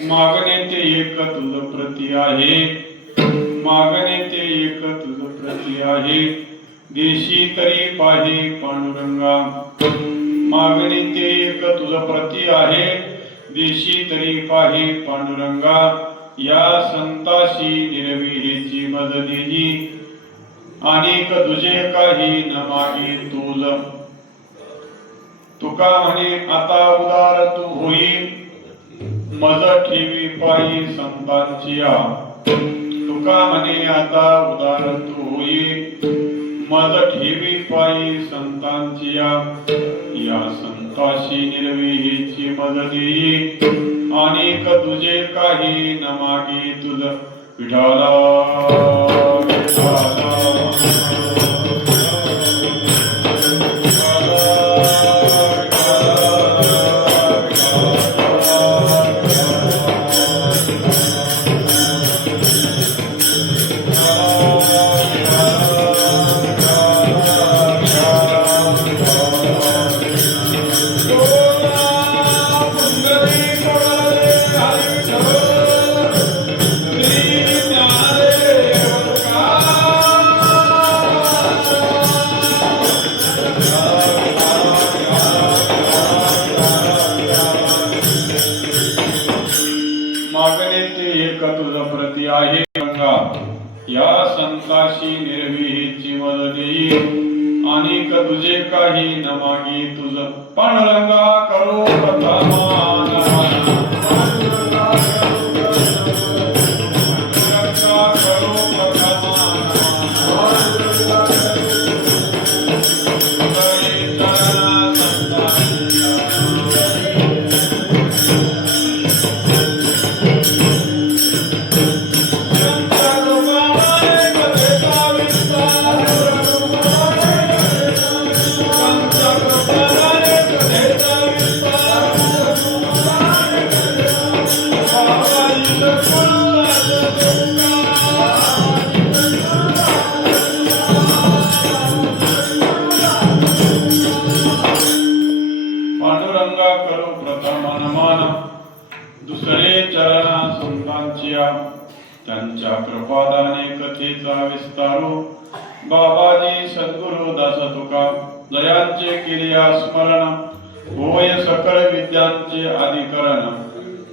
मागणे ते एक तुझ प्रती आहे, मागणे ते एक तुझ प्रती आहे, देशी तरी पाहे पांडुरंगा. मागणे ते एक तुझ प्रती आहे, देशी तरी पाहे पांडुरंगा. या संताशी निर्विहेची मज देही, अनेक तुझे काही न मागे तुझ. तुका म्हणे आता उदार तू होई, मज ठेवी पायी संतांची. तुका म्हणे आता उदार तू होई, मज ठेवी पायी संतांची. या संताशी निर्विहीची मज देई, अनेक तुझे काही न मागे तुझ. विठाला विठाला आहे गंगा. या संताशी निर्विहीची मज देई, अनेक तुझे काही न मागे तुझ. पांडुरंगा करो प्रथमान, पांडुरंगा करो प्रथमान. पांडुरंगा करो प्रथम अनुमान, दुसरे चरणा संतांची. त्यांच्या कृपादाने कथेचा विस्तारो, बाबाजी सद्गुरु दास तुका. जयांचे केले स्मरण, होय सकळ विद्यांचे अधिकरण.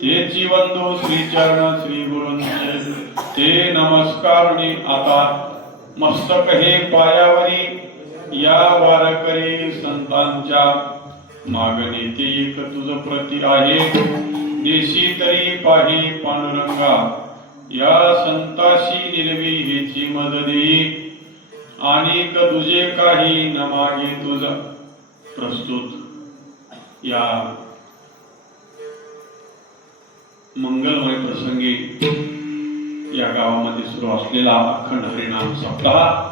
तेची वंदो श्रीचरण श्री गुरूंचे, ते नमस्कारुणी आता. मस्तक हे पायावरी, या वारकरी संतांच्या. मागणे ते एक तुझ प्रती आहे, देशी तरी पाही पांडुरंगा. या संताशी निर्विहीची मज देई, अनेक तुझे काही न मागे तुझ. प्रस्तुत या मंगलमय प्रसंगी या गावामध्ये सुरू असलेला अखंड हरिनाम सप्ताह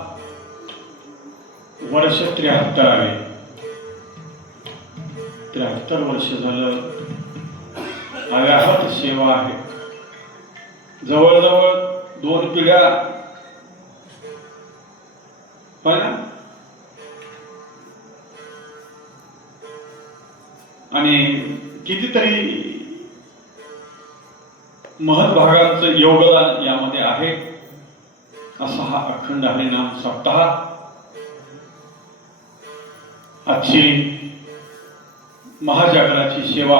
वर्ष 73 73 वर्ष झालं अव्याहत सेवा आहे. जवळजवळ 2 पिढ्या आणि कितीतरी महत्भागांचं योगदान यामध्ये आहे. असा हा अखंड हरिनाम सप्ताह आजची महाजागराची सेवा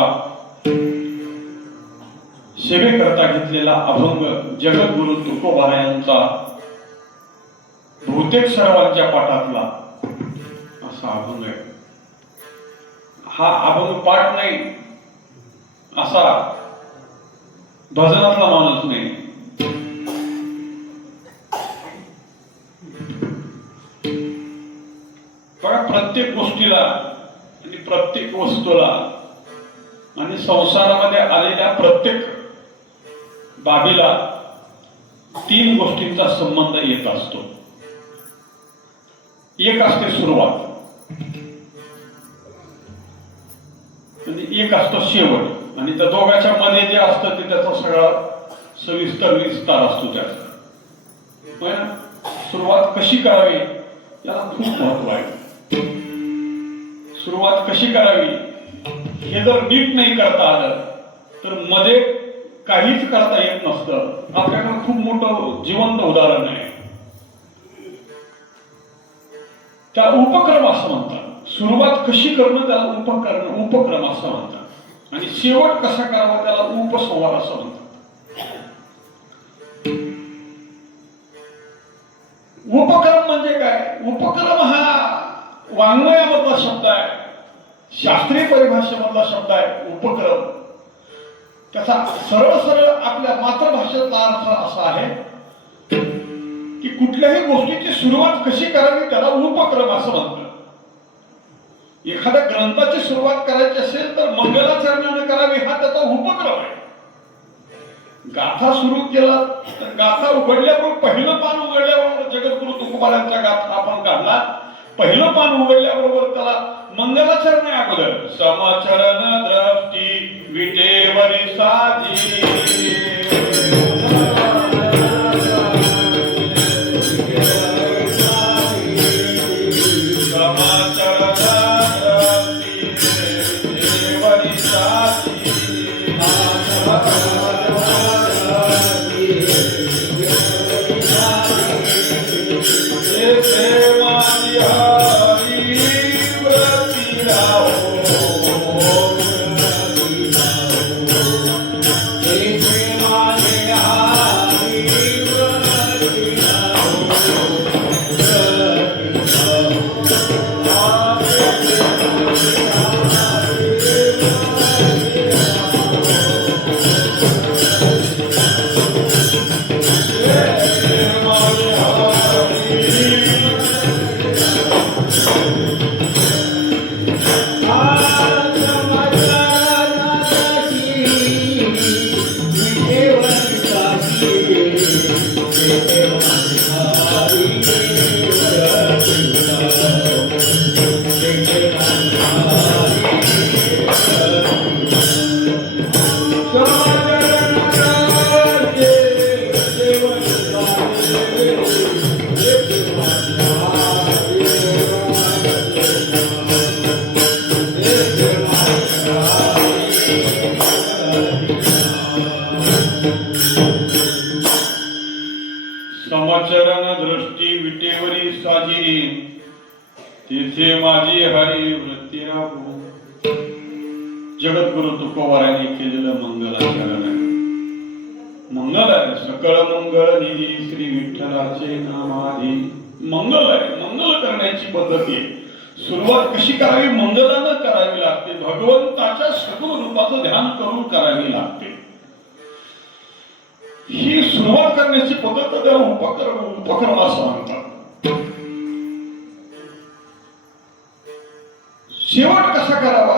सेवेकरता घेतलेला अभंग जगद्गुरु तुकोबा यांचा बहुतेक सर्वांच्या पाठातला असा अभंग आहे. हा अभंग पाठ नाही असा भजनातला माणूस नाही. बघा, प्रत्येक गोष्टीला आणि प्रत्येक वस्तूला आणि संसारामध्ये आलेल्या प्रत्येक बाबीला 3 गोष्टींचा संबंध येत असतो. एक असते सुरुवात आणि एक असतो शेवट, आणि त्या दोघांच्या मध्ये जे असतं ते त्याचा सगळा सविस्तर विस्तार असतो. त्याचा सुरुवात कशी करावी याला खूप महत्व आहे. सुरुवात कशी करावी हे जर नीट नाही करता आलं तर मध्ये काहीच करता येत नसतं. आपल्याकडे खूप मोठं जिवंत उदाहरण आहे. त्याला उपक्रम असं म्हणतात. सुरुवात कशी करणं त्याला उपक्रम असं म्हणतात, आणि शेवट कसा करावा त्याला उपसंहार असं म्हणतात. उपक्रम म्हणजे काय? उपक्रम हा वाङ्मयामधला शब्द आहे, शास्त्रीय परिभाषेमधला शब्द आहे. उपक्रम त्याचा सरळ सरळ आपल्या मातृभाषेतला अर्थ असा आहे की कुठल्याही गोष्टीची सुरुवात कशी करावी त्याला उपक्रम असं म्हणतात. एखाद्या ग्रंथाची सुरुवात करायची असेल तर मंगलाचरणाने करावी हा त्याचा उपक्रम आहे. गाथा सुरू केला तर गाथा उघडल्याबरोबर पहिलं पान उघडल्याबरोबर जगद्गुरु तुकोबारांचा गाथा आपण काढला. पहिलं पान उघडल्याबरोबर त्याला मंगलाचरण आहे अगोदर. समाचरण दृष्टी विटेवरी साजी समचरण दृष्टी विटेवरी साजी तिथे माझी हरी वृत्ती राहू. जगद्गुरु तुकोबारांनी केलेलं मंगलाचरण आहे. मंगल आहे. सकळ मंगळ निधी श्री विठ्ठलाचे नामाधी. मंगल आहे. मंगल करण्याची पद्धती आहे. सुरुवात कशी करावी? मंगलानं करावी लागते. भगवंताच्या सगुण रूपाचं ध्यान करून करावी लागते. ही सुरुवात करण्याची पद्धत त्याला उपक्रम असं म्हणतात. शेवट कसा करावा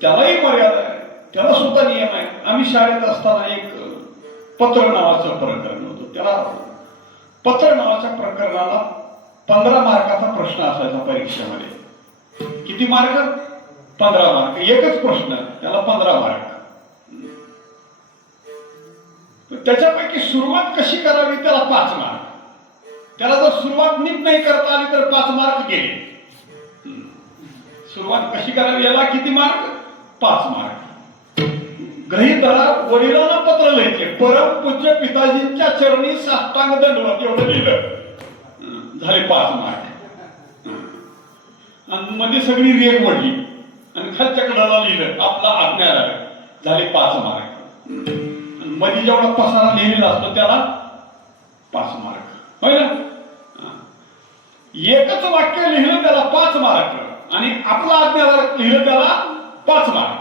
त्यालाही मर्यादा आहे, त्याला सुद्धा नियम आहे. आम्ही शाळेत असताना एक पत्र नावाचं प्रकरण होतं. त्याला पत्र नावाच्या प्रकरणाला 15 मार्काचा प्रश्न असायचा परीक्षेमध्ये. किती मार्क? 15 मार्क. एकच प्रश्न, त्याला 15 मार्क. त्याच्यापैकी सुरुवात कशी करावी त्याला 5 मार्क. त्याला जर सुरुवात नीट नाही करता आली तर 5 मार्क गेले. सुरुवात कशी करावी याला किती मार्क? 5 मार्क. गृहीत धरा, वडिलांना पत्र लिहायचे, परम पूज्य पिताजींच्या चरणी साष्टांग दंडवत, एवढं लिहिलं, झाले 5 मार्क. आणि मध्ये सगळी रेग वडली आणि खालच्या कडाला लिहिलं आपला आज्ञा झाले 5 मार्क. मध्ये जेवढा पसारा लिहिलेला असतो त्याला 5 मार्क. होय ना? एकच वाक्य लिहिलं त्याला 5 मार्क आणि आपला आज्ञाधारक लिहिलं त्याला 5 मार्क.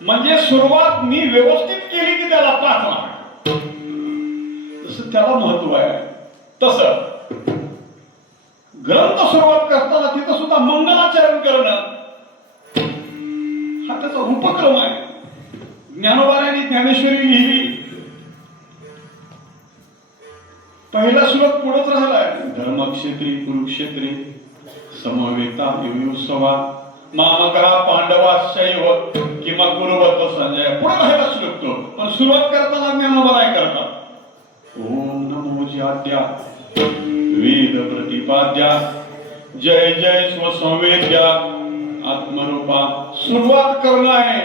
म्हणजे सुरुवात मी व्यवस्थित केली की त्याला 5 मार्क. जसं त्याला महत्व आहे तसं ग्रंथ सुरुवात करताना तिथं सुद्धा मंगलाचरण करणं हा त्याचा उपक्रम आहे. ज्ञानोबारायांनी ज्ञानेश्वरी लिहिली, पहिला श्लोक पुढेच राहिलाय, धर्मक्षेत्री कुरुक्षेत्री समवेता युयुत्सवा मामका पांडवाश्चैव किंवा कुरुवत संजय. पुढे राहिला श्लोक तो, पण सुरुवात करताना ज्ञानोबाराय करतात ओम नमो ज्याद्या वेद प्रतिपाद्या जय जय स्वसंवेद्या आत्मरूपा. सुरुवात करणं आहे.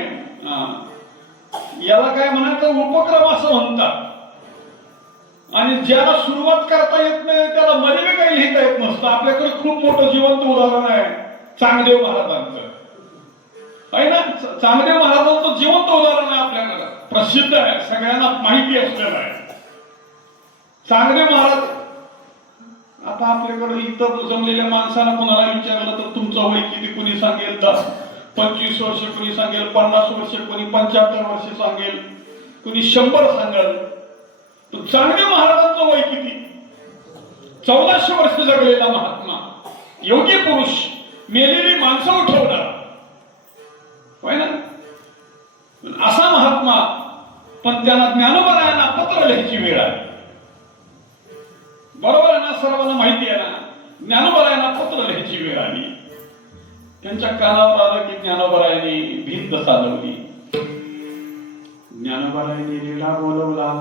याला काय म्हणायचं? उपक्रम असं म्हणतात. आणि ज्याला सुरुवात करता येत नाही त्याला मध्ये काही लिहिता येत नसतं. आपल्याकडे खूप मोठं जिवंत उदाहरण आहे चांगदेव महाराजांचं, आहे ना? चांगदेव महाराजांचं जिवंत उदाहरण आहे, आपल्याकडे प्रसिद्ध आहे, सगळ्यांना माहिती असलेलं आहे. चांगदेव महाराज, आता आपल्याकडे इतर जमलेल्या माणसाला कोणाला विचारलं तर तुमचं वय किती कुणी सांगेल 25 वर्ष, कुणी सांगेल 50 वर्ष, कुणी 75 वर्ष सांगेल, कुणी 100 सांगेल. चांगदेव महाराजांचं वय किती? 1400 वर्ष जगलेला महात्मा, योगी पुरुष, मेलेली माणसं उठवणार, होय ना? असा महात्मा, पण त्यांना ज्ञानोबारायांना पत्र लिहायची वेळ आहे. बरोबर आहे ना? सर्वांना माहिती आहे ना? ज्ञानोबारायांना पत्र लिहायची वेळ आली. त्यांच्या कानावर आलं की ज्ञानोबारायांनी भिंत चालवली, ज्ञानोबारायांनी रेडा बोलवला,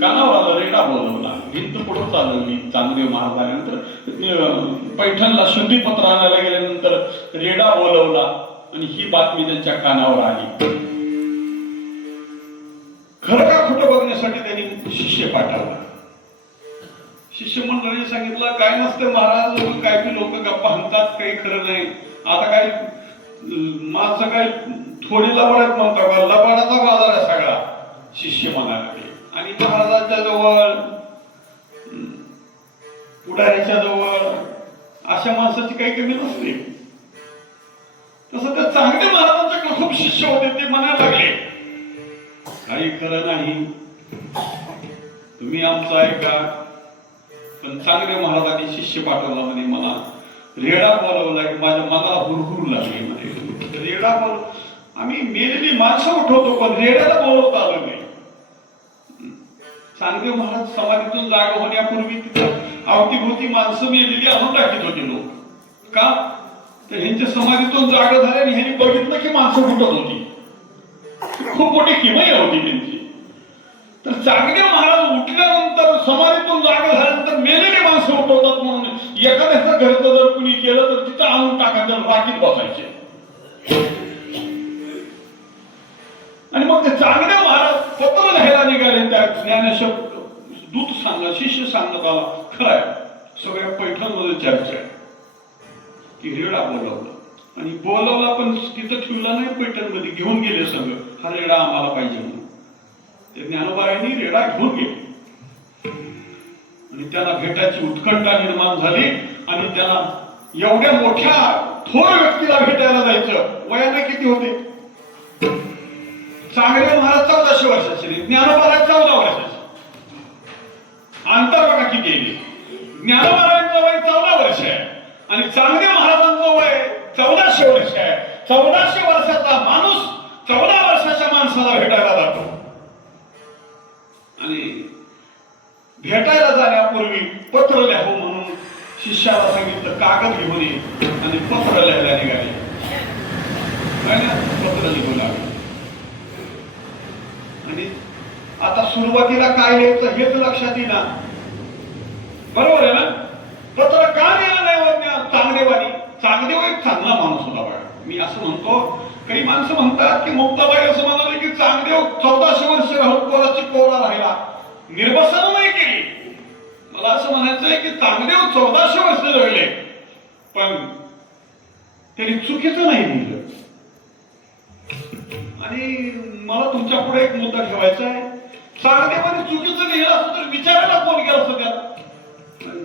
कानावर आलं रेडा बोलवला, भिंत पुढे चालवली. चांगदेव महाराजांनंतर पैठणला शुद्धीपत्र आणायला गेल्यानंतर रेडा बोलवला आणि ही बातमी त्यांच्या कानावर आली. खरं का खोटं बघण्यासाठी त्यांनी शिष्य पाठवला. शिष्य मंडळीने सांगितलं काय नसतं महाराज, काय बी लोक गप्पा म्हणतात, काही खरं नाही. आता काय माणसं काय थोडी लबाडत म्हणतो का? लबाडाचा बाजार आहे सगळा. शिष्य म्हणायला लागले. आणि महाराजांच्या जवळ, पुढाऱ्याच्या जवळ अशा माणसाची काही कमी नसते. तसं त्या चांगल्या महाराजांच्याकडे खूप शिष्य होते, ते म्हणायला लागले काही खरं नाही, तुम्ही आमचं ऐका. पण चांगल्या महाराजांनी शिष्य पाठवला म्हणे, मला रेडा बोलवला की माझ्या मनाला हुरहुरू लागली म्हणे. रेडा बोल, आम्ही मेलेली माणसं उठवतो पण रेड्याला बोलवता आलं नाही. चांगदेव महाराज समाधीतून जागा होण्यापूर्वी तिथं अवतीभोवती माणसं मेलेली आणून टाकीत होते लोक. का? तर ह्यांच्या समाधीतून जागा झाल्याने ह्यांनी बघितलं की माणसं उठत होती. खूप मोठी किमया होती त्यांची. तर चांगदेव महाराज उठल्यानंतर, समाधीतून जागा झाल्यानंतर मेलेली माणसं उठवतात म्हणून एखाद्याचं घरचं जर कुणी केलं तर तिथं आणून टाकायचं, राखीत बसायचे. आणि मग ते चांगदेव महाराज पत्र लिहायला निघाले. त्या ज्ञानेश्वर दूत सांगा, शिष्य सांगत आला, खरंय सगळ्या पैठणमध्ये चर्चा आहे की रेडा बोलवला. आणि बोलवला पण तिथं ठेवला नाही, पैठणमध्ये घेऊन गेले सगळं. हा रेडा आम्हाला पाहिजे म्हणून ते ज्ञानोबारायांनी रेडा घेऊन गेले. आणि त्यांना भेटायची उत्कंठा निर्माण झाली. आणि त्यांना एवढ्या मोठ्या थोर व्यक्तीला भेटायला जायचं. वयाने किती होते? चांगदेव महाराज 1400 वर्षाचे, ज्ञानोबाराय 14 वर्षाचे. अंतर बघा किती आहे. ज्ञानोबारायांचं वय 14 वर्ष आहे आणि चांगदेव महाराजांचं वय 1400 वर्ष आहे. 1400 वर्षाचा माणूस 14 वर्षाच्या माणसाला भेटायला जातो. भेटायला जाण्यापूर्वी पत्र लिहावं म्हणून शिष्याला सांगितलं, कागद घेऊन ये आणि पत्र लिहायला निघाले. पत्र लिहू लागले. आणि आता सुरुवातीला काय लिहायचं हेच लक्षात येईना. बरोबर आहे ना? पत्र का लिहिलं नाही? चांगदेवानी चांगदेव एक चांगला माणूस होता बघा. मी असं म्हणतो, काही माणसं म्हणतात की मुक्ताबाई असं म्हणाले की चांगदेव 1400 वर्ष राहून कोणाची कोरा राहिला, निर्वसन नाही केली. मला असं म्हणायचंय की चांगदेव 1400 वर्ष जगले, पण त्यांनी चुकीचं नाही लिहिलं. आणि मला तुमच्या पुढे एक मुद्दा ठेवायचा आहे. चांगदेवाने चुकीचं लिहिलं असतं तर विचारायला कोण गेलं असतं त्याला?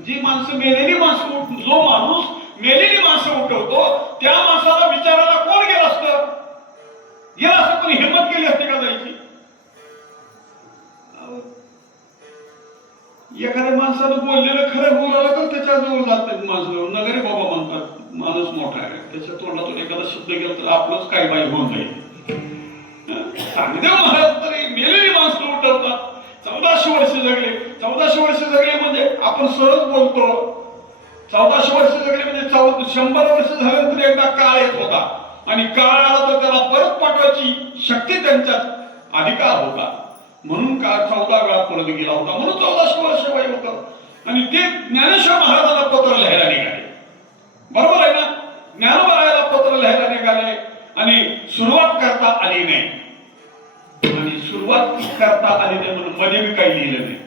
जी माणसं मेलेली माणसं, जो माणूस मेलेली माणसं उठवतो त्या माणसाला विचारायला कोण गेलं असतं? गेलं असतं, पण हिंमत केली असते का जायची? एखाद्या माणसानं बोललेलं खरं बोलायला तर त्याच्या जवळ जातात माणसं. नगरे बाबा म्हणतात, माणूस मोठा आहे, त्याच्या तोंडातून एखादा शब्द गेला तर आपलंच काय बाई होऊन जाईल. चांगदेव महाराज तरी मेलेली माणसं उठवतात. 1400 वर्ष जगले. 1400 वर्ष जगले म्हणजे आपण सहज बोलतो. 1400 वर्ष जगले म्हणजे 100 वर्ष झाल्यानंतर एकदा काळ येत होता आणि काळ आला तर त्याला परत पाठवायची शक्ती त्यांच्यात अधिकार होता. म्हणून काळ 14 वेळा परत गेला होता, म्हणून 1400 वर्ष वय होतं. आणि ते ज्ञानेश्वर महाराजांना पत्र लिहायला निघाले. बरोबर आहे ना? ज्ञानोबाला पत्र लिहायला निघाले आणि सुरुवात करता आली नाही. आणि सुरुवात करता आली नाही म्हणून मध्ये मी काही लिहिलं नाही.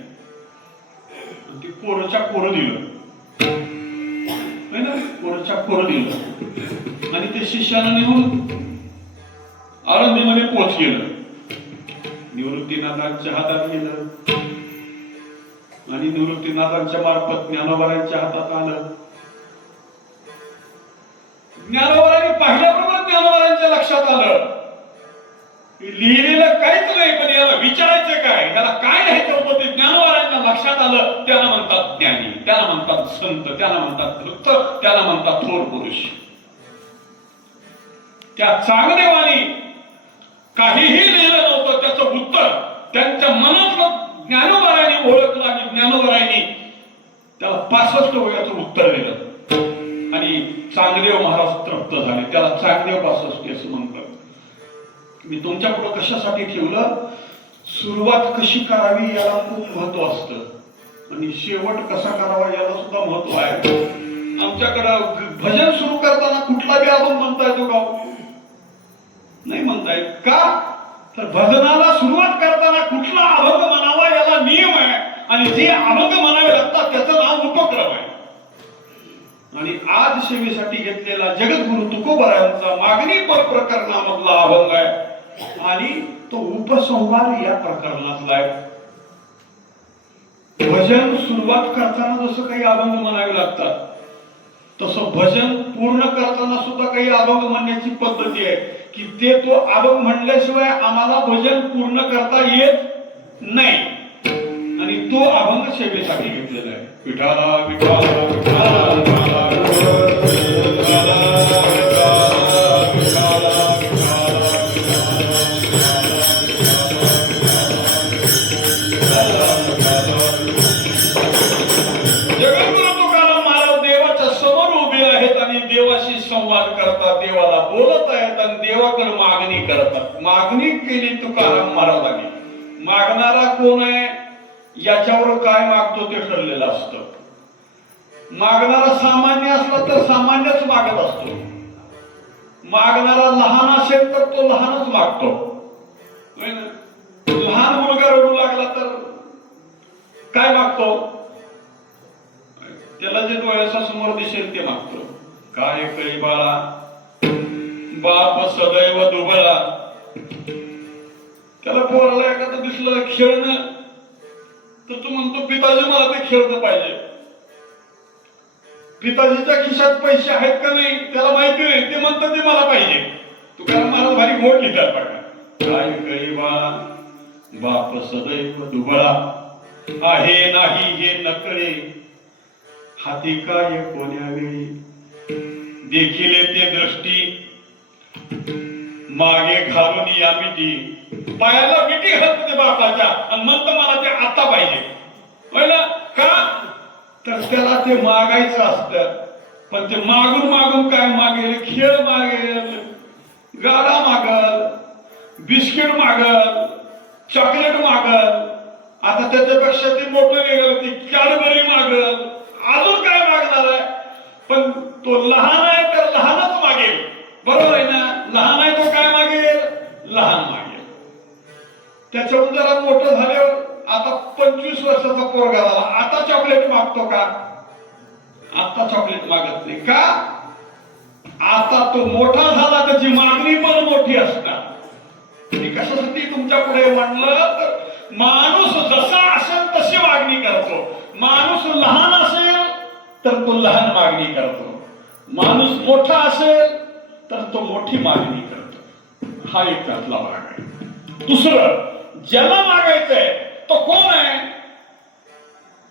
ते कोरच्या कोरं दिलं, कोरच्या कोरं दिलं आणि ते शिष्याला नेऊन आळंदीमध्ये पोच केलं. निवृत्तीनाथांच्या हातात गेलं आणि निवृत्तीनाथांच्या मार्फत ज्ञानोबारांच्या हातात आलं. ज्ञानोबारांनी पाहिल्याबरोबर ज्ञानोबारांच्या लक्षात आलं लिहिलेलं काहीच नाही, पण याला विचारायचं काय, याला काय लिहायचं होतं ते ज्ञानोबारांना लक्षात आलं. त्याला म्हणतात ज्ञानी, त्याला म्हणतात संत, त्याला म्हणतात भक्त, त्याला म्हणतात थोर पुरुष. त्या चांगदेवानी काहीही लिहिलं नव्हतं, त्याचं उत्तर त्यांच्या मनातलं ज्ञानोबारांनी ओळखलं आणि ज्ञानोबारांनी त्याला 65 वयाचं उत्तर दिलं आणि चांगदेव महाराज तृप्त झाले. त्याला चांगदेव 65 असं म्हणतात. मी तुमच्या पुढे कशासाठी ठेवलं? सुरुवात कशी करावी याला खूप महत्व असतं आणि शेवट कसा करावा याला सुद्धा महत्व आहे. आमच्याकडं भजन सुरू करताना कुठला बी अभंग म्हणता येतो का? नाही म्हणता येत. का? तर भजनाला सुरुवात करताना कुठला अभंग म्हणावा याला नियम आहे आणि जे अभंग म्हणावे लागतात त्याचं नाव उपक्रम आहे. आणि आज सेवेसाठी घेतलेला जगद्गुरु तुकोबारायांचा मागणी पर प्रकरणामधला अभंग आहे आणि तो उपसंहार या प्रकरणातला आहे. भजन सुरुवात करताना जसं काही अभंग म्हणावे लागतात तसं भजन पूर्ण करताना सुद्धा काही अभंग म्हणण्याची पद्धती आहे की ते तो अभंग म्हणल्याशिवाय आम्हाला भजन पूर्ण करता येत नाही. आणि तो अभंग सेवेसाठी घेतलेला आहे. विठाला विठाला विठाला संवाद करतात, देवाला बोलत आहेत आणि देवाकडे मागणी करतात. मागणी केली तुकाराम महाराजांनी. मागणारा कोण आहे याच्यावर काय मागतो ते ठरलेलं असतं. मागणारा सामान्य असला तर सामान्यच मागत असतो. मागणारा लहान असेल तर तो लहानच मागतो. लहान मुलगा रडू लागला तर काय मागतो? त्याला जे डोळ्याच्या समोर दिसेल ते मागतो. काय कळी बाळा, बाप सदैव दुबळा. त्याला पोराला एखादं दिसलं खेळणं तर तू म्हणतो पिताजी मला ते खेळणं पाहिजे. पिताजीच्या खिशात पैसे आहेत का नाही त्याला माहिती नाही, ते म्हणतात ते मला पाहिजे. तुकाराम महाराज भारी गोड लिहितात बघा. काय कळी बाळा, बाप सदैव दुबळा, आहे नाही हे नकळे, हाती काय कोण्या वेळी, देखील ते दृष्टी मागे घालून या मिठी. पायाला मिठी घालतो ते बापाच्या आणि म्हणतो मला ते आता पाहिजे. पहिला का तर त्याला ते मागायचं असतं, पण ते मागून मागून काय मागेल, खेळ मागेल, गाडा मागल, बिस्किट मागल, चॉकलेट मागल, आता त्याच्यापेक्षा ते मोठं गेलं ती कॅडबरी मागल, अजून काय मागणार आहे. पण तो लहान आहे तर लहानच मागेल, बरोबर आहे ना. लहान आहे तो काय मागेल, लहान मागेल. त्याच्याहून जरा मोठं झाल्यावर आता 25 वर्षाचा पोरगा झाला, आता चॉकलेट मागतो का, आता चॉकलेट मागत नाही का. आता तो मोठा झाला, त्याची मागणी पण मोठी असणार. कशासाठी तुमच्या पुढे म्हणलं तर माणूस जसा असेल तशी मागणी करतो. माणूस लहान असेल तर तो लहान मागणी करतो, माणूस मोठा असेल तर तो मोठी मागणी करतो. हा एक त्यातला भाग आहे. दुसरं, ज्याला मागायचंय तो कोण आहे.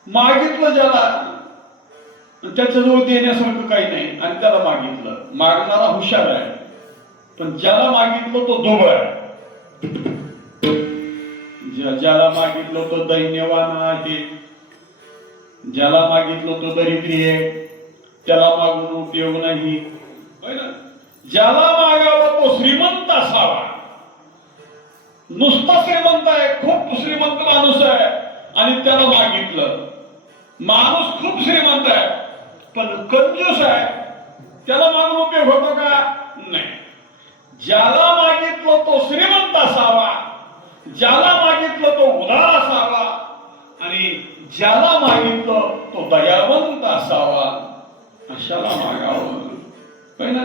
मागितलं ज्याला, त्याच्याजवळ देण्यासारखं काही नाही आणि त्याला मागितलं. मागणारा हुशार आहे, पण ज्याला मागितलं तो दोघ आहे. ज्याला मागितलं तो दैन्यवान आहे, ज्याला मागितलं तो दरिद्री आहे, त्याला मागून उपयोग नाही. ज्याला मागावा तो श्रीमंत असावा. नुसता श्रीमंत आहे, खूप श्रीमंत माणूस आहे आणि त्याला मागितलं. माणूस खूप श्रीमंत आहे पण कंजूस आहे, त्याला मागून उपयोग होतो का, नाही. ज्याला मागितलं तो श्रीमंत असावा, ज्याला मागितलं तो उदार असावा आणि ज्याला मागितलं तो दयावंत असावा. अशाला मागावं. पहिला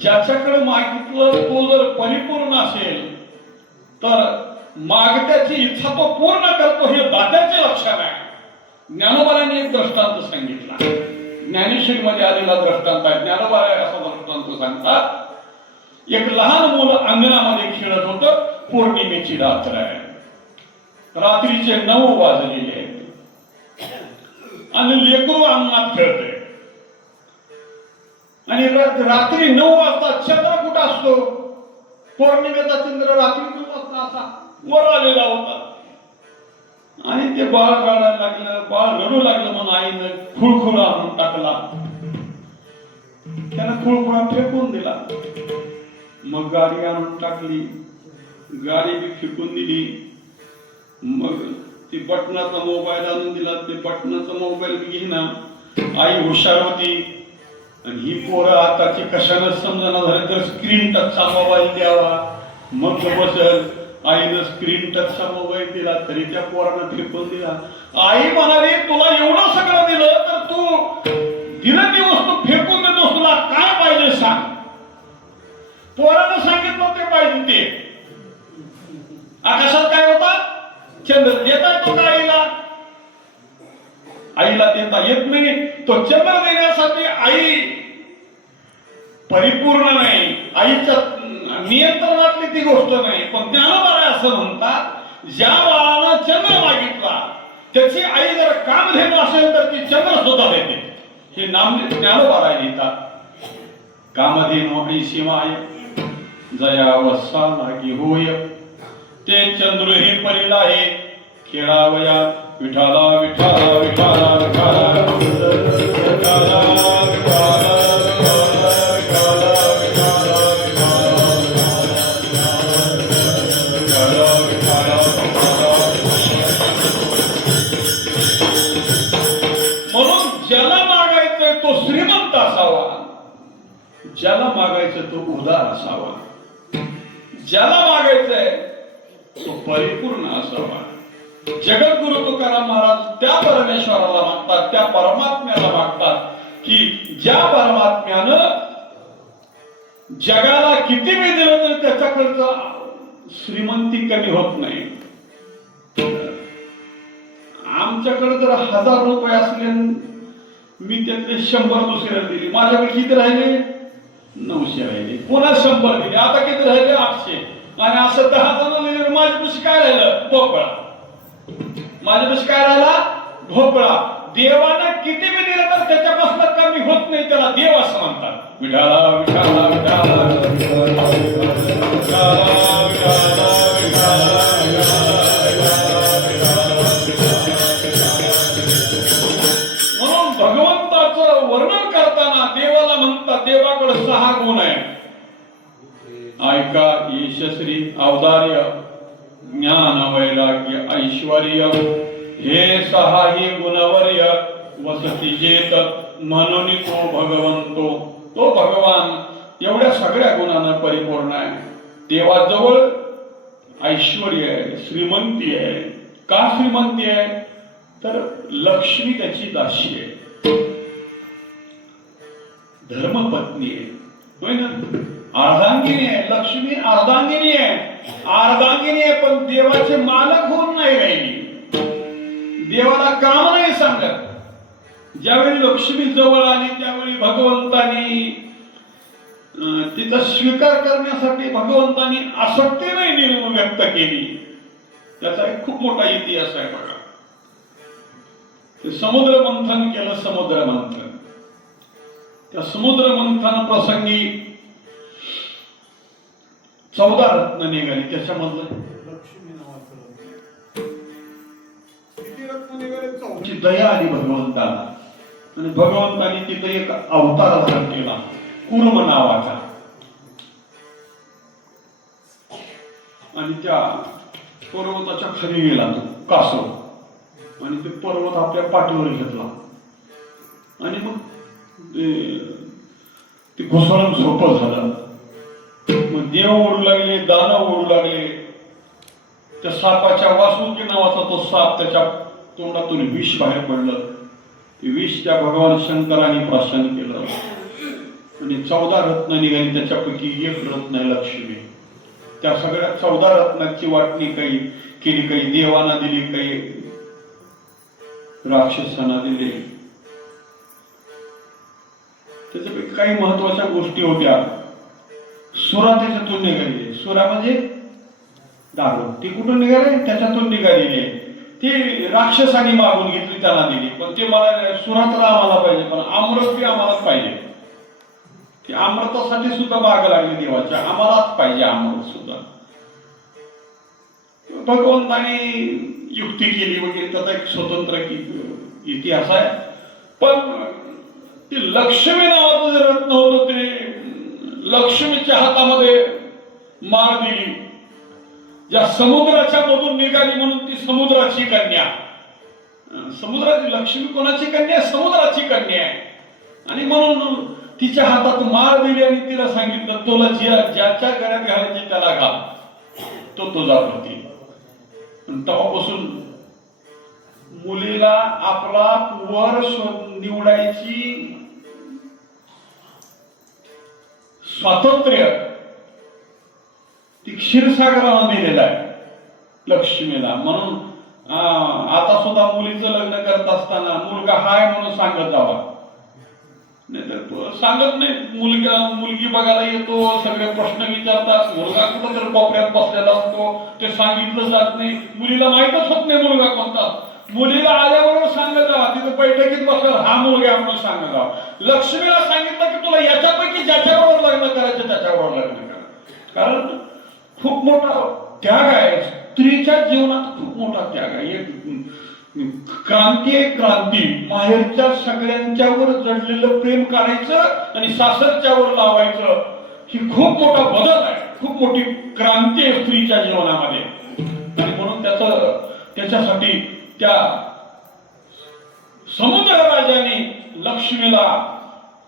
ज्याच्याकडे मागितलं तो जर परिपूर्ण असेल तर मागत्याची इच्छा तो पूर्ण करतो, हे दात्याचे लक्षण आहे. ज्ञानोबांनी एक दृष्टांत सांगितला, ज्ञानेश्वरी मध्ये आलेला दृष्टांत आहे. ज्ञानोबा असा दृष्टांत सांगतात. एक लहान मुलं अंगणामध्ये खेळत होतं. पौर्णिमेची रात्र आहे, रात्रीचे 9 वाजलेले आहेत आणि लेकरू अंगणात खेळतंय. आणि रात्री 9 वाजता चंद्र कुठं असतो, पौर्णिमेचा चंद्र रात्री 9 वाजता असा वर आलेला होता. आणि ते बाळ रडायला लागलं, बाळ रडू लागलं म्हणून आईनं खुळखुळा आणून टाकला. त्यानं खुळखुळा फेकून दिला. मग गाडी आणून टाकली, गाडी बी फेकून दिली. मग ती बटनाचा मोबाईल आणून दिला, ते बटनाचा मोबाईल बी घेईना. आई हुशार होती आणि ही पोरं आताची कशानं समजना झालं तर स्क्रीन टचचा मोबाईल द्यावा मग बसल. आईनं स्क्रीन टचचा मोबाईल दिला तरी त्या पोरानं फेकून दिला. आई म्हणाली तुला एवढं सगळं दिलं तर तू दिलं ती वस्तू फेकून देतोस, तुला काय पाहिजे सांग. पोरानं सांगितलं ते पाहिजे ते. आकाशात काय होता, चंद्र. देता येतो का आईला, आईला देता येत नाही. तो चंद्र देण्यासाठी आई परिपूर्ण नाही, आईच्या नियंत्रणातली ती गोष्ट नाही. पण ज्ञानोबा असं म्हणतात, ज्या बाळानं चंद्र मागितला त्याची आई जर कामधेनू असेल तर ती चंद्र सुद्धा देते. हे नाम ज्ञानोबा लिहितात. कामधेनू ऐशी माय जया वत्सा लागी होय, ते चंद्र हे परिला आहे खेळावया विठाला विठाला विठाला विठाला म्हणून ज्याला मागायचंय तो श्रीमंत असावा, ज्याला मागायचं तो उदार असावा, ज्याला मागायचंय तो परिपूर्ण असावा. जगद्गुरु तुकाराम महाराज त्या परमेश्वराला मागतात, त्या परमात्म्याला मागतात की ज्या परमात्म्यानं जगाला किती बी दिलं तरी त्याच्याकडचं श्रीमंती कमी होत नाही. आमच्याकडे जर 1000 रुपये असले, मी त्यातले 100 दुसऱ्याला दिली, माझ्याकडे किती राहिले, 900 राहिले. पुन्हा 100 दिले, आता किती राहिले, 800. आणि असं 10 जण लिहिले, माझ्यापाशी काय राहिलं, भोपळा. माझ्यापाशी काय राहिला, भोपळा. देवानं किती बी दिलं तर त्याच्यापासून कमी होत नाही, त्याला देव असं म्हणतात. विठाला विठाला विठाला विठाला विठाला देवाचं वर्णन करताना देवाला म्हणतात देवाकडे 6 गुण आहे. ऐका यशस्वी औदार्य ज्ञान वैराग्य ऐश्वर्य हे 6ही गुणवर्य वसती जेत म्हणून तो भगवंतो. तो भगवान एवढ्या सगळ्या गुणांना परिपूर्ण आहे. देवाजवळ ऐश्वर्य आहे, श्रीमंती आहे. का श्रीमंती आहे तर लक्ष्मी त्याची दासी आहे, धर्मपत्नी आहे, होय ना. अर्धांगिनी आहे, लक्ष्मी अर्धांगिनी आहे. अर्धांगिनी आहे पण देवाचे मालक होऊन नाही राहिली, देवाला काम नाही सांगत. ज्यावेळी लक्ष्मी जवळ आली त्यावेळी भगवंतानी तिचा स्वीकार करण्यासाठी भगवंतानी आसक्ती नाही व्यक्त केली. त्याचा एक खूप मोठा इतिहास आहे बघा. ते समुद्र मंथन केलं, समुद्र मंथन. त्या समुद्र मंथन प्रसंगी 14 रत्न निघाली. त्याच्यामधलं लक्ष्मी नावाचं किती रत्न निघाले? 14. दया आली भगवंताला आणि भगवंतानी तिथं एक अवतार धारण केला कुर्म नावाचा. आणि त्या पर्वताच्या खाली गेला तो कासव आणि ते पर्वत आपल्या पाठीवर घेतला आणि मग ते घुसळून सोपं झालं. मग देव ओढू लागले, दानव ओढू लागले. त्या सापाच्या वासुकी नावाचा तो साप, त्याच्या तोंडातून विष बाहेर पडलं. ते विष त्या भगवान शंकरांनी प्राशन केलं आणि 14 रत्न निघाली. त्याच्यापैकी एक रत्न आहे लक्ष्मी. त्या सगळ्या 14 रत्नाची वाटणी काही केली, काही देवांना दिली, काही राक्षसांना दिली. त्याच्यापैकी काही महत्वाच्या गोष्टी होत्या. सुरा त्याच्यातून निघालेली. सुरा म्हणजे दारू. ती कुठून निघाली? त्याच्यातून निघालेली आहे. ती राक्षसांनी मागून घेतली, त्यांना दिली. पण ते मला सुरा तर आम्हाला पाहिजे, पण अमृत बी आम्हालाच पाहिजे. ते अमृतासाठी सुद्धा माग लागली देवाच्या, आम्हालाच पाहिजे अमृत सुद्धा. भगवंतानी युक्ती केली वगैरे, त्याचा एक स्वतंत्र इतिहास आहे. पण ते लक्ष्मी नावाचं जे रत्न होतं ते लक्ष्मीच्या हातामध्ये माळ दिली. ज्या समुद्राच्या मधून निघाली म्हणून ती समुद्राची कन्या. समुद्राची लक्ष्मी कोणाची कन्या आहे? समुद्राची कन्या आहे. आणि म्हणून तिच्या हातात माळ दिली आणि तिला सांगितलं तुला ज्याच्या गळ्यात घालायची त्याला घाल, तो तुझा पती. तेव्हापासून मुलीला आपला वर निवडायची स्वातंत्र्य ती क्षीरसागराला दिलेलं आहे लक्ष्मीला. म्हणून आता सुद्धा मुलीचं लग्न करत असताना मुलगा हाय म्हणून सांगत जावा, नाहीतर सांगत नाही. मुलगी बघायला येतो, सगळे प्रश्न विचारतात, मुलगा कुठं तर कोपऱ्यात बसलेला असतो, ते सांगितलं जात नाही. मुलीला माहीतच होत नाही मुलगा कोणता. मुलीला आल्याबरोबर सांगत जावा, तिथे बैठकीत बसला हा मुलगा म्हणून सांगत जावा. लक्ष्मीला सांगितलं की तुला याच्यापैकी ज्याच्याबरोबर लग्न करायचं त्याच्याबरोबर लग्न करा. कारण खूप मोठा त्याग आहे स्त्रीच्या जीवनात, खूप मोठा त्याग आहे. क्रांती आहे, क्रांती. माहेरच्या सगळ्यांच्यावर जडलेलं प्रेम काढायचं आणि सासरच्यावर लावायचं, ही खूप मोठा बदल आहे, खूप मोठी क्रांती आहे स्त्रीच्या जीवनामध्ये. आणि म्हणून त्याच्यासाठी त्या समुद्र राजाने लक्ष्मीला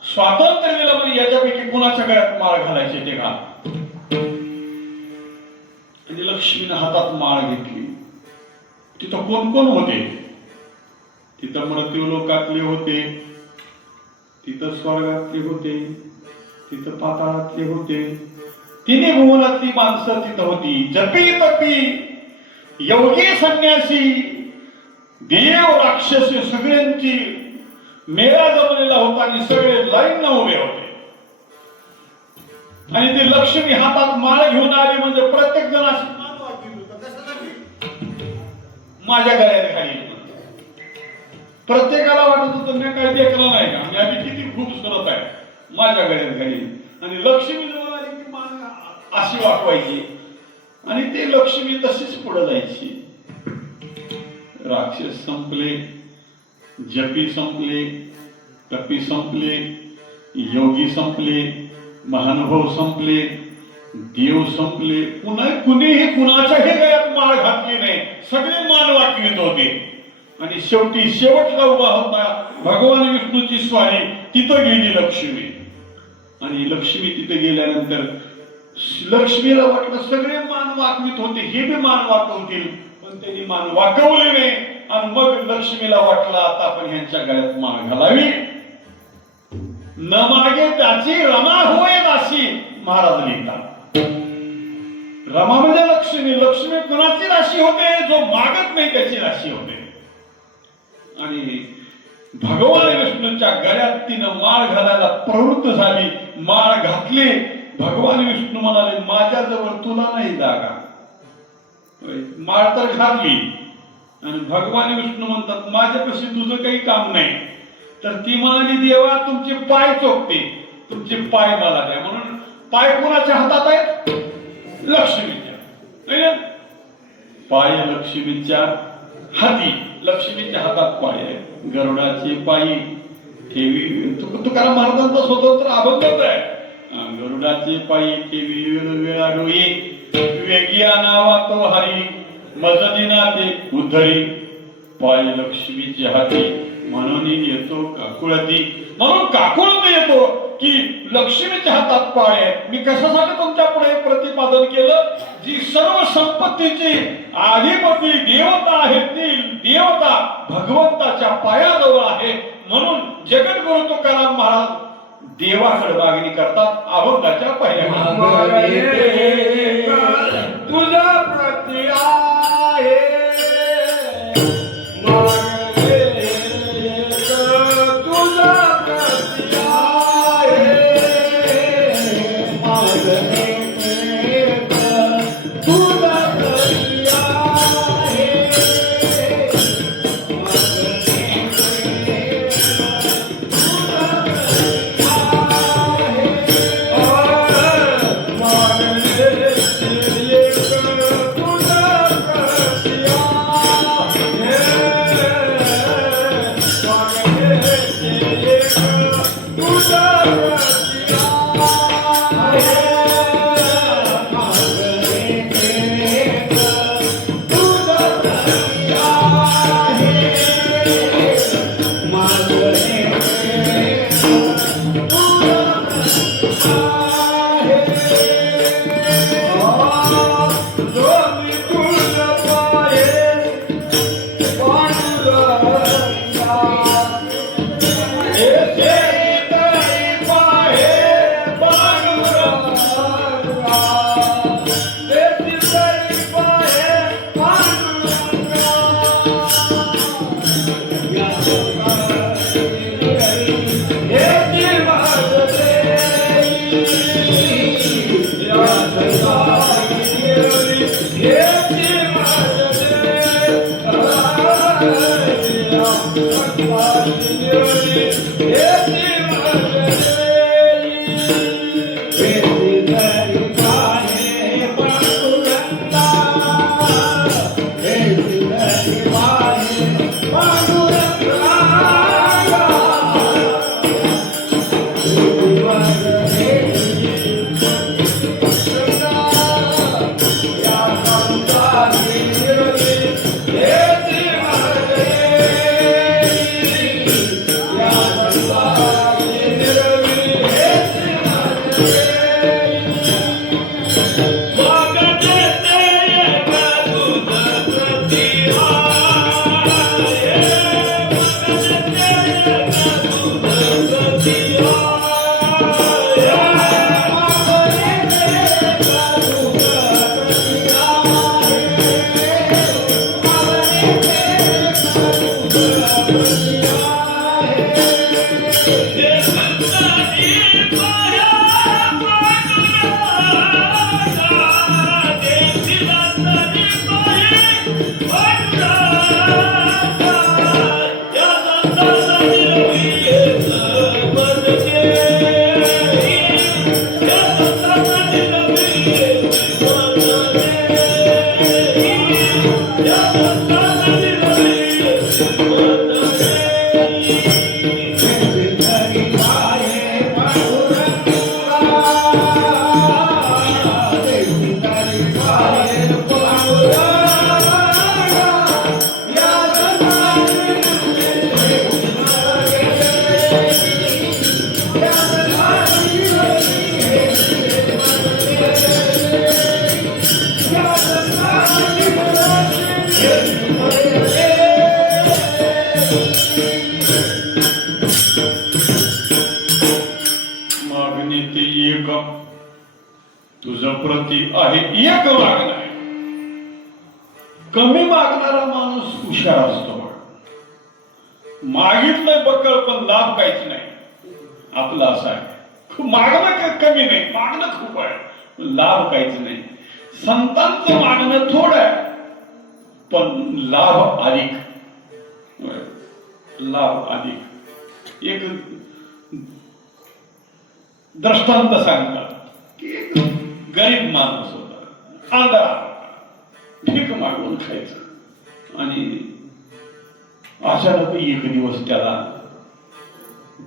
स्वातंत्र्य दिलं. म्हणजे याच्यापैकी कोणाच्या गळ्यात माळ घालायचे ते घाल. आणि लक्ष्मीने हातात माळ घेतली. तिथं कोण कोण होते? तिथं मृत्यू लोकातले होते, तिथं स्वर्गातले होते, तिथं पाताळातले होते. तिन्ही भुवनातली माणसं तिथं होती. जपी तपी योगी संन्यासी देव राक्षस सगळ्यांची मेळा जमलेला होता आणि सगळे लाईन उभे होते. आणि ती लक्ष्मी हातात माळ घेऊन आली म्हणजे प्रत्येक जण माझ्या गळ्यात घाली. प्रत्येकाला वाटत होतं मी काही देखलं नाही का, मी आधी किती खूपसुरत आहे, माझ्या गळ्यात घाली. आणि लक्ष्मी जवळ आली की मान अशी वाटवायची आणि ते लक्ष्मी तशीच पुढे जायची. राक्षस संपले, जपी संपले, कपी संपले, योगी संपले, महानुभव संपले, देव संपले. पुन्हा कुणीही कुणाच्याही गळ्यात माळ घातली नाही. सगळे मान वाकवीत होते. आणि शेवटी शेवटला उभा होता भगवान विष्णूची स्वारी. तिथं गेली लक्ष्मी. आणि लक्ष्मी तिथे गेल्यानंतर लक्ष्मीला वाटलं सगळे मान वाकवीत होते, हे बी मान वाकवतील, पण त्यांनी मान वाकवले नाही. आणि मग लक्ष्मीला वाटलं आता आपण ह्यांच्या गळ्यात माळ घालावी. न मागे त्याची रमा होय दासी, महाराज लिहितात. रमा म्हणजे लक्ष्मी. लक्ष्मी कुणाची राशी होते? जो मागत नाही त्याची राशी होते. आणि भगवान विष्णूच्या गळ्यात तिनं माळ घालायला प्रवृत्त झाली. माळ घातली. भगवान विष्णू म्हणाले माझ्याजवळ तुला नाही जागा. माळ तर घातली. आणि भगवान विष्णू म्हणतात माझ्यापाशी तुझं काही काम नाही. तर ती म्हणाली देवा तुमचे पाय चोखते, तुमचे पाय मला द्या. म्हणून पाय कोणाच्या हातात आहेत? लक्ष्मीच्या. पाय लक्ष्मीच्या हाती, लक्ष्मीच्या हातात पाय आहे. गरुडाचे पायी ठेवी, तुकाराम महाराजांचा स्वतंत्र अभंगच आहे. गरुडाचे पायी ठेवी वेळा डोई, वेगिया नावा तो हरी, मजदिना ते उद्धरी. पाय लक्ष्मीच्या हाती म्हणून येतो काकुळती. म्हणून काकुळत येतो की लक्ष्मीच्या हातात पाय आहे. मी कशासाठी तुमच्या पुढे प्रतिपादन केलं? जी सर्व संपत्तीची अधिपती देवता आहे ती देवता भगवंताच्या पायाजवळ आहे. म्हणून जगद्गुरु तुकाराम महाराज देवाकडे मागणी करतात. अभंगाच्या पहिल्या तुझा प्रति आहे मागणे ते एक तुझ प्रती आहे एक मागणं आहे. कमी मागणारा माणूस हुशार असतो बघ. मागितलंय बकळ पण लाभ काहीच नाही. आपलं असं आहे, मागणं कमी नाही, मागणं खूप आहे, लाभ काहीच नाही. संतांचं मागणं थोडं आहे पण लाभ अधिक. लाभ अधिक. एक दृष्टांत सांगतात की एक गरीब माणूस होता, आंधळा होता, भीक मागून खायचं. आणि अचानक एक दिवस त्याला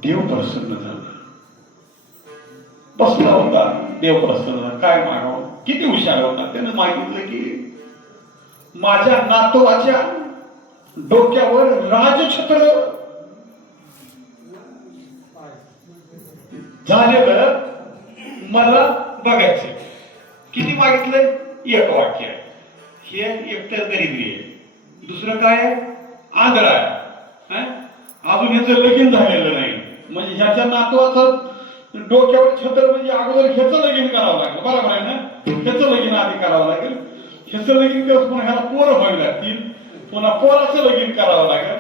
देव प्रसन्न झाला. बसला होता, देव प्रसन्न झाला. काय मागावं, किती हुशार होता. त्यानं मागितलं की माझ्या नातवाच्या डोक्यावर राजछत्र झालेलं मला बघायचं. किती मागितलंय? एक वाक्य. हे एकतर गरिबी आहे, दुसरं काय आहे? आंधळा आहे. अजून ह्याचं लगीन झालेलं नाही. म्हणजे ह्याच्या नातवाचं डोक्यावर छत्र म्हणजे अगोदर ह्याचं लगीन करावं लागेल. बरोबर आहे ना? ह्याचं लगीन आधी करावं लागेल. ह्याचं लगीन करत पुन्हा ह्याला पोरं व्हावी लागतील. पुन्हा पोराचं लगीन करावं लागेल.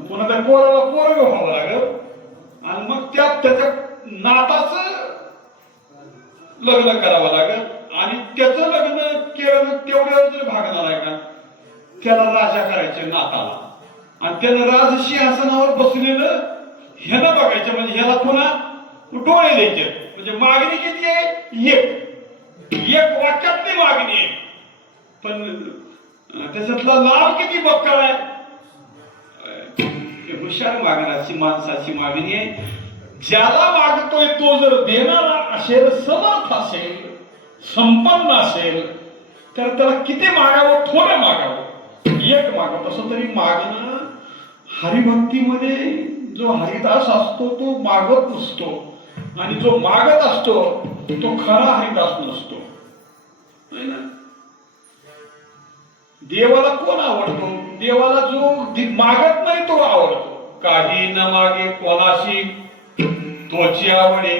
पुन्हा त्या पोराला पोरग व्हावं लागेल. आणि मग त्याच्या नाताचं लग्न करावं लागेल. आणि त्याचं लग्न केलं तेवढ्यावर जर भागणार आहे का, त्याला राजा करायचे नाताला. आणि त्यानं राजसिंहासनावर बसलेलं ह्याला बघायचं. म्हणजे ह्याला पुन्हा डोळे द्यायचे. म्हणजे मागणी किती आहे? एक वाक्यातली मागणी आहे, पण त्याच्यातला लाभ किती बक्कळ आहे. हुशार मागण्याची माणसाची मागणी आहे. ज्याला मागतोय तो जर देणारा असेल, समर्थ असेल, संपन्न असेल, तर त्याला किती मागावं? थोडं मागावं, एक मागावं. तसं तरी मागणं हरिभक्तीमध्ये जो हरिदास असतो तो मागत नसतो, आणि जो मागत असतो तो खरा हरिदास नसतो. देवाला कोण आवडतो? देवाला जो मागत नाही तो आवडतो. काही न मागे कोणाशी तोची आवडे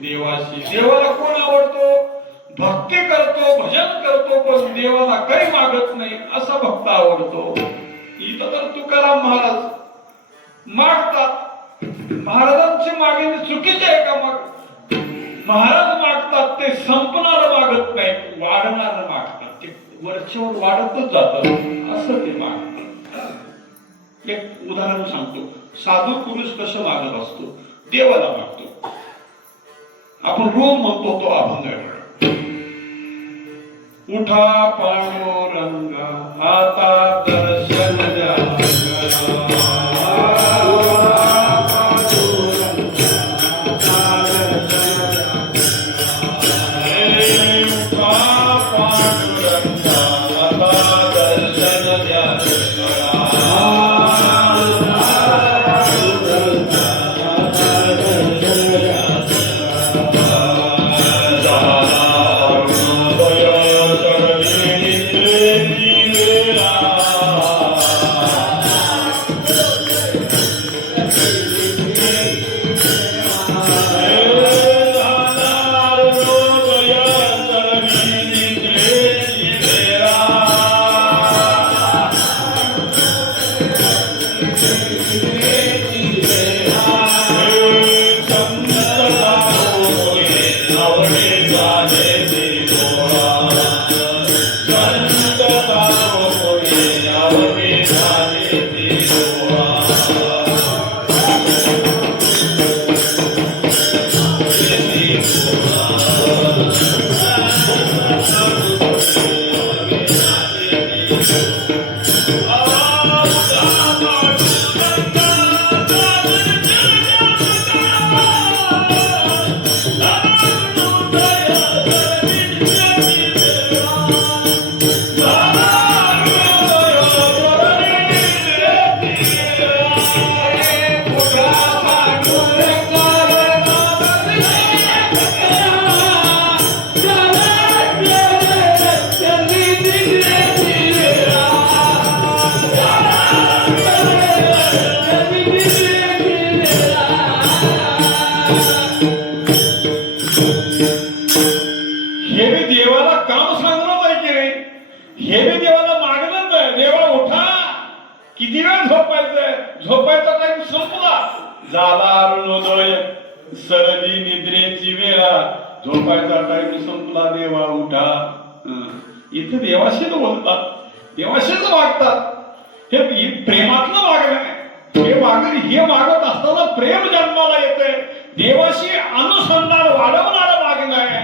देवाशी. देवाला कोण आवडतो? भक्ती करतो, भजन करतो, पण देवाला काही मागत नाही असा भक्त आवडतो. इथं तर तुकाराम महाराज मागतात. महाराजांची मागणी चुकीची आहे का? मग महाराज मागतात ते संपणार मागत नाही, वाढणार मागतात. ते वरच्यावर वाढतच जातात असं ते मागतात. एक उदाहरण सांगतो. साधू पुरुष कसं मागत असतो? देवाला मागतो. आपण रोज म्हणतो तो अभंग आहे. उठा पांडुरंगा आता दर्शन द्या. झाला अरुणोदय सरली निद्रेची वेळा झोपायचा टाइम संपला देवा उठा. इथे देवाशीच बोलतात, देवाशीच वागतात. हे प्रेमातलं वागणं आहे. हे मागत असताना प्रेम जन्माला येते. देवाशी अनुसंधान वाढवणारं वागणं आहे.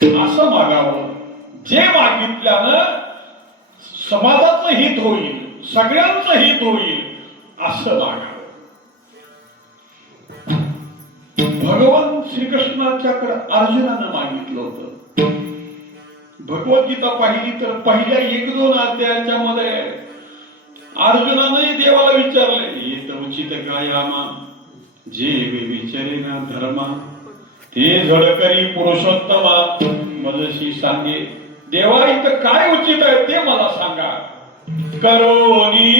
असं मागावं जे मागितल्यानं समाजाचं हित होईल, सगळ्यांचं हित होईल असं मागावं. भगवान श्रीकृष्णाच्याकडे अर्जुनानं मागितलं होतं. भगवद्गीता पाहिली तर पहिल्या 1-2 अध्यायाच्या मध्ये अर्जुनाने देवाला विचारले, येत उचित गायामा जे विचारे ना धर्मा ते झडकरी पुरुषोत्तमा मजशी सांगे. देवा इथं काय उचित आहे ते मला सांगा. करोनी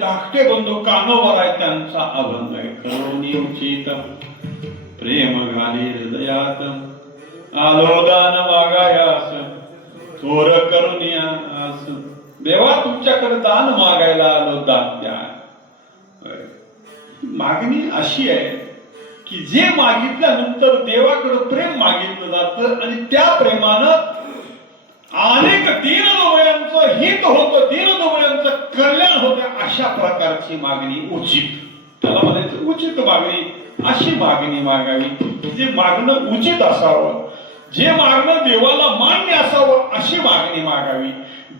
धाकटे बंधू कानोवर आहे त्यांचा अभंग आहे. करोनी उचित प्रेम घाली हृदयात आलो दान मागायास चोर करुनियास. देवा तुमच्याकडे दान मागायला आलो, दान द्या. मागणी अशी आहे की जे मागितल्यानंतर देवाकडे प्रेम मागितलं जातं आणि त्या प्रेमानं अनेक दीनदुबळ्यांचं हित होतं, दीनदुबळ्यांचं कल्याण होतं. अशा प्रकारची मागणी उचित, त्याला म्हणायचं उचित मागणी. अशी मागणी मागावी जे मागणं उचित असावं, जे मागणं देवाला मान्य असावं अशी मागणी मागावी.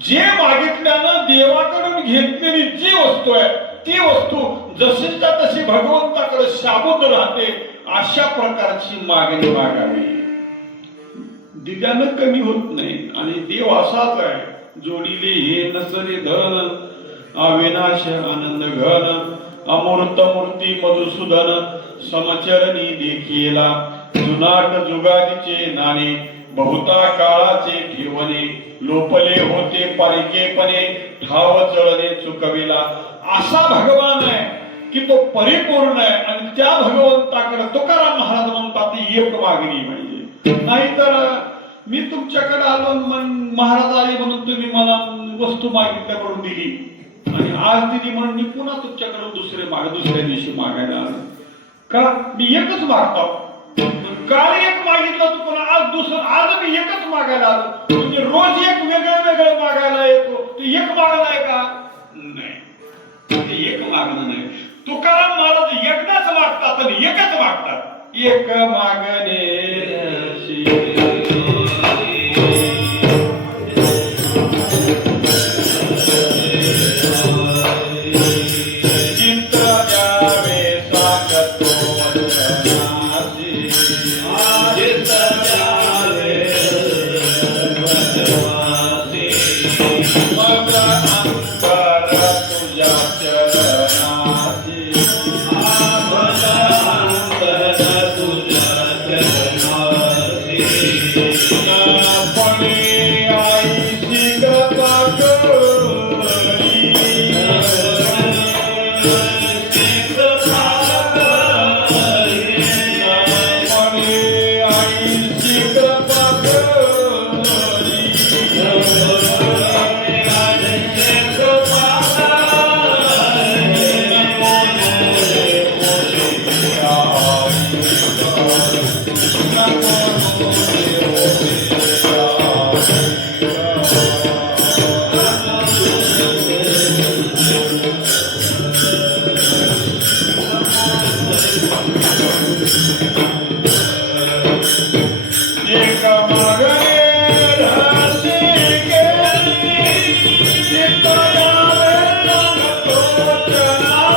जे मागितल्यानं देवाकडून घेतलेली जी वस्तू आहे ती वस्तू जशीच्या तशी भगवंताकडे शाबूत राहते अशा प्रकारची मागणी मागावी. दिल्यानं कमी होत नाही. आणि देव असाच आहे, जोडीले हे नसरे धन अविनाश आनंद घन अमूर्त मूर्ती मधुसूदन समचरणी देखीला जुनाट जुगादीचे नाणे बहुता काळाचे ठेवणे लोपले होते पारिकेपणे ठाव चळणे चुकविला. असा भगवान आहे की तो परिपूर्ण आहे. आणि त्या भगवंताकडे तुकाराम महाराज म्हणतात एक मागणी पाहिजे. नाहीतर मी तुमच्याकडे आलो, महाराज आले म्हणून तुम्ही मला वस्तू मागितल्या म्हणून दिली आणि आज दिली म्हणून मी पुन्हा तुमच्याकडून दुसऱ्या दिवशी मागायला आलो. का मी एकच मागतो. काल एक मागितलं तू पुन्हा आज मी एकच मागायला आलो. म्हणजे रोज एक वेगळं मागायला येतो. ते एक मागणं आहे का? नाही, ते एक मागणं नाही. तुकाराम महाराज एकदाच मागतात आणि एकच मागतात. एक मागणे एक मागणे राशी केली, चित्तयावे तोच नाही,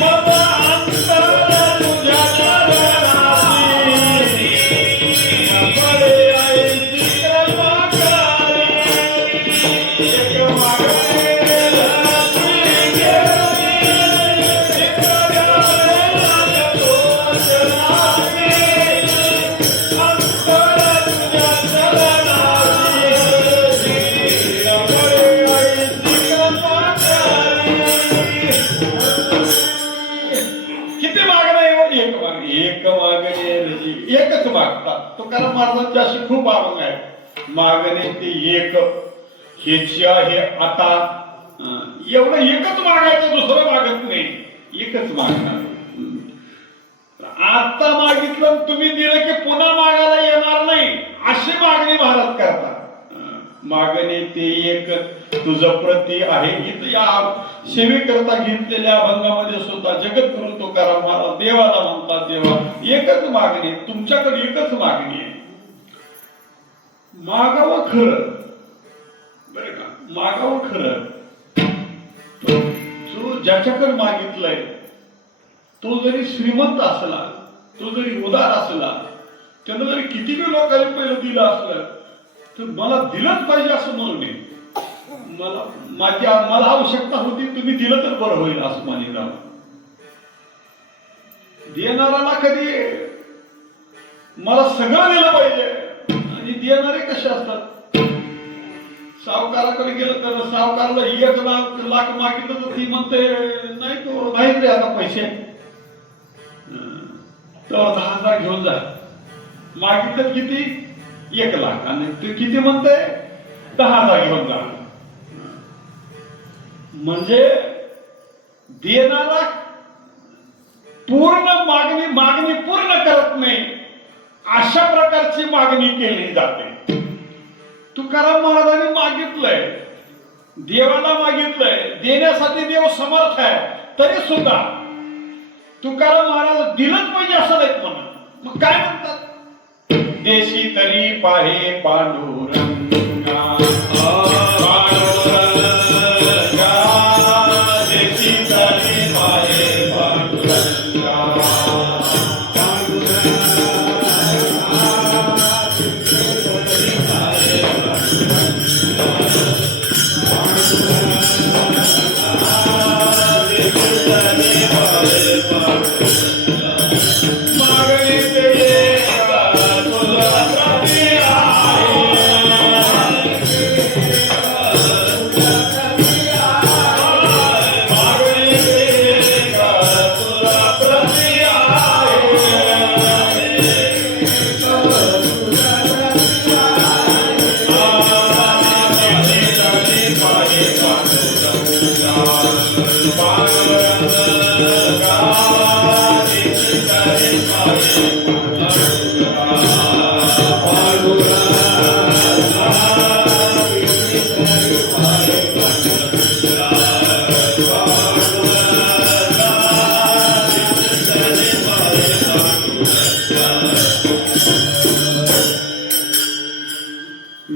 मग अंतर तुझ्या चरणाशी, पडे आईची कृपा करी. एक मागणे राशी केली, चित्तयावे तोच नाही, किती मागणं आहे? एक मागणे एकच मागतात. तुकाराम महाराजांची अशी खूप अभंग आहे. मागणे ते एक हेची आहे आता, एवढं एकच मागायचं, दुसरं मागत नाही, एकच मागणार. आता मागितलं तुम्ही दिलं की पुन्हा मागायला येणार नाही, अशी मागणी महाराज करतात. मागणे ते एक तुझं प्रती आहे. इथं या सेवेकरता घेतलेल्या अभंगामध्ये सुद्धा जगद्गुरु तुकाराम महाराज देवाला म्हणतात, देवा एकच मागणी, तुमच्याकडे एकच मागणी आहे, मागावं खरं. बरं का, मागावं खरं. जो ज्याच्याकडे मागितलंय तो जरी श्रीमंत असला, तो जरी उदार असला, त्यानं जरी किती बी लोकांनी पहिलं दिलं असलं, तर मला दिलंच पाहिजे असं म्हणू नये. मला आवश्यकता होती, तुम्ही दिलं तर बरं होईल असं मानिराव. देणाऱ्याला कधी मला सगळं दिलं पाहिजे, आणि देणारे कसे असतात, सावकाराकडे गेलं तर सावकारला 1,00,000 मागितलं तर ती म्हणते नाही, तो नाही रे आता पैसे, तर 10,000 घेऊन जा. मागितलं किती? 1,00,000, आणि ते किती म्हणते? 10,000 घेऊन जा. म्हणजे देणारा पूर्ण मागणी पूर्ण करत नाही, अशा प्रकारची मागणी केली जाते. तुकाराम महाराजांनी मागितलंय, देवाला मागितलंय, देण्यासाठी देव समर्थ आहे, तरी सुद्धा तुकाराम महाराज दिलंच पाहिजे असं नाही म्हणा. मग काय म्हणतात? देशी तरी पाहे पांडुरंगा, पांडुरंगा, देशी तरी पाहे पांडुरंगा, मागणी ते एक तुझं प्रती आहे. मागणी ते एक तुझं प्रती आहे.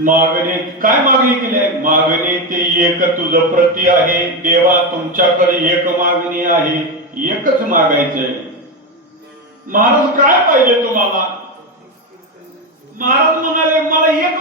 मागणी काय मागणी केली आहे? मागणी ते एक तुझं प्रती आहे. देवा तुमच्याकडे एक मागणी आहे, एकच मागायचंय. महाराज काय पाहिजे तुम्हाला? महाराज म्हणाले मला एक